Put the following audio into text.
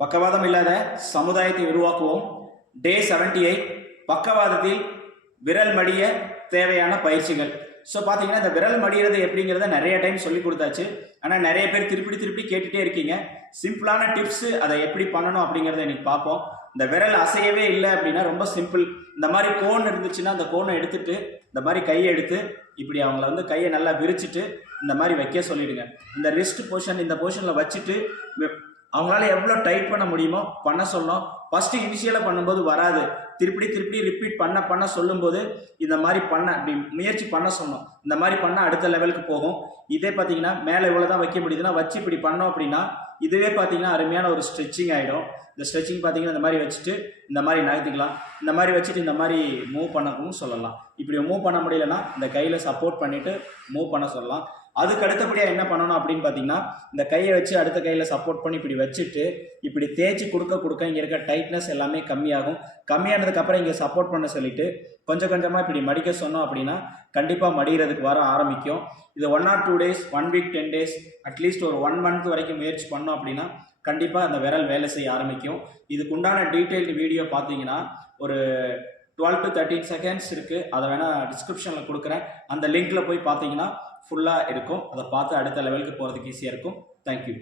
பக்கவாதம் இல்லாத சமுதாயத்தை உருவாக்குவோம். டே 78 எயிட் பக்கவாதத்தில் விரல் மடிய தேவையான பயிற்சிகள். ஸோ பார்த்தீங்கன்னா இந்த விரல் மடிகிறது எப்படிங்கிறத நிறைய டைம் சொல்லி கொடுத்தாச்சு. ஆனால் நிறைய பேர் திருப்பி திருப்பி கேட்டுகிட்டே இருக்கீங்க. சிம்பிளான டிப்ஸு அதை எப்படி பண்ணணும் அப்படிங்கிறத இன்னைக்கு பார்ப்போம். இந்த விரல் அசையவே இல்லை அப்படின்னா ரொம்ப சிம்பிள் இந்த மாதிரி கோன் இருந்துச்சுன்னா அந்த கோனை எடுத்துட்டு இந்த மாதிரி கையை எடுத்து இப்படி அவங்கள வந்து கையை நல்லா விரிச்சிட்டு இந்த மாதிரி வைக்க சொல்லிடுங்க. இந்த ரிஸ்ட் போர்ஷன் இந்த போர்ஷனில் வச்சுட்டு அவங்களால எவ்வளோ டைட் பண்ண முடியுமோ பண்ண சொன்னோம் ஃபஸ்ட்டு இனிஷியலாக பண்ணும்போது வராது. திருப்பி திருப்பி ரிப்பீட் பண்ண பண்ண சொல்லும்போது இந்த மாதிரி பண்ண அப்படி முயற்சி பண்ண சொன்னோம். இந்த மாதிரி பண்ணால் அடுத்த லெவலுக்கு போகும். இதே பார்த்தீங்கன்னா மேலே இவ்வளோ தான் வைக்க முடியுதுன்னா வச்சு இப்படி பண்ணோம் அப்படின்னா இதுவே பார்த்தீங்கன்னா அருமையான ஒரு ஸ்ட்ரெச்சிங் ஆகிடும் இந்த ஸ்ட்ரெச்சிங் பார்த்தீங்கன்னா இந்த மாதிரி வச்சுட்டு இந்த மாதிரி நகர்த்திக்கலாம். இந்த மாதிரி வச்சுட்டு இந்த மாதிரி மூவ் பண்ணவும் சொல்லலாம். இப்படி மூவ் பண்ண முடியலன்னா இந்த கையில் சப்போர்ட் பண்ணிவிட்டு மூவ் பண்ண சொல்லலாம். அதுக்கு அடுத்தபடியாக என்ன பண்ணணும் அப்படின்னு பார்த்தீங்கன்னா இந்த கையை வச்சு அடுத்த கையில் சப்போர்ட் பண்ணி இப்படி வச்சுட்டு இப்படி தேய்ச்சி கொடுக்க கொடுக்க இங்கே இருக்க டைட்னஸ் எல்லாமே கம்மியாகும். கம்மியானதுக்கப்புறம் இங்கே சப்போர்ட் பண்ண சொல்லிட்டு கொஞ்சம் கொஞ்சமாக இப்படி மடிக்க சொன்னோம் அப்படின்னா கண்டிப்பாக மடிகிறதுக்கு வர ஆரம்பிக்கும். இது one or two days one week ten days at least ஒரு ஒன் மந்த் வரைக்கும் முயற்சி பண்ணோம் அப்படின்னா கண்டிப்பாக அந்த விரல் வேலை செய்ய ஆரம்பிக்கும். இதுக்கு உண்டான டீட்டெயில்டு வீடியோ பார்த்தீங்கன்னா ஒரு டுவெல் டு தேர்ட்டின் செகண்ட்ஸ் இருக்குது அதை வேணால் டிஸ்கிரிப்ஷனில் கொடுக்குறேன். அந்த லிங்க்கில் போய் பார்த்தீங்கன்னா ஃபுல்லாக இருக்கும். அதை பார்த்து அடுத்த லெவலுக்கு போகிறதுக்கு ஈஸியாக இருக்கும். தேங்க்யூ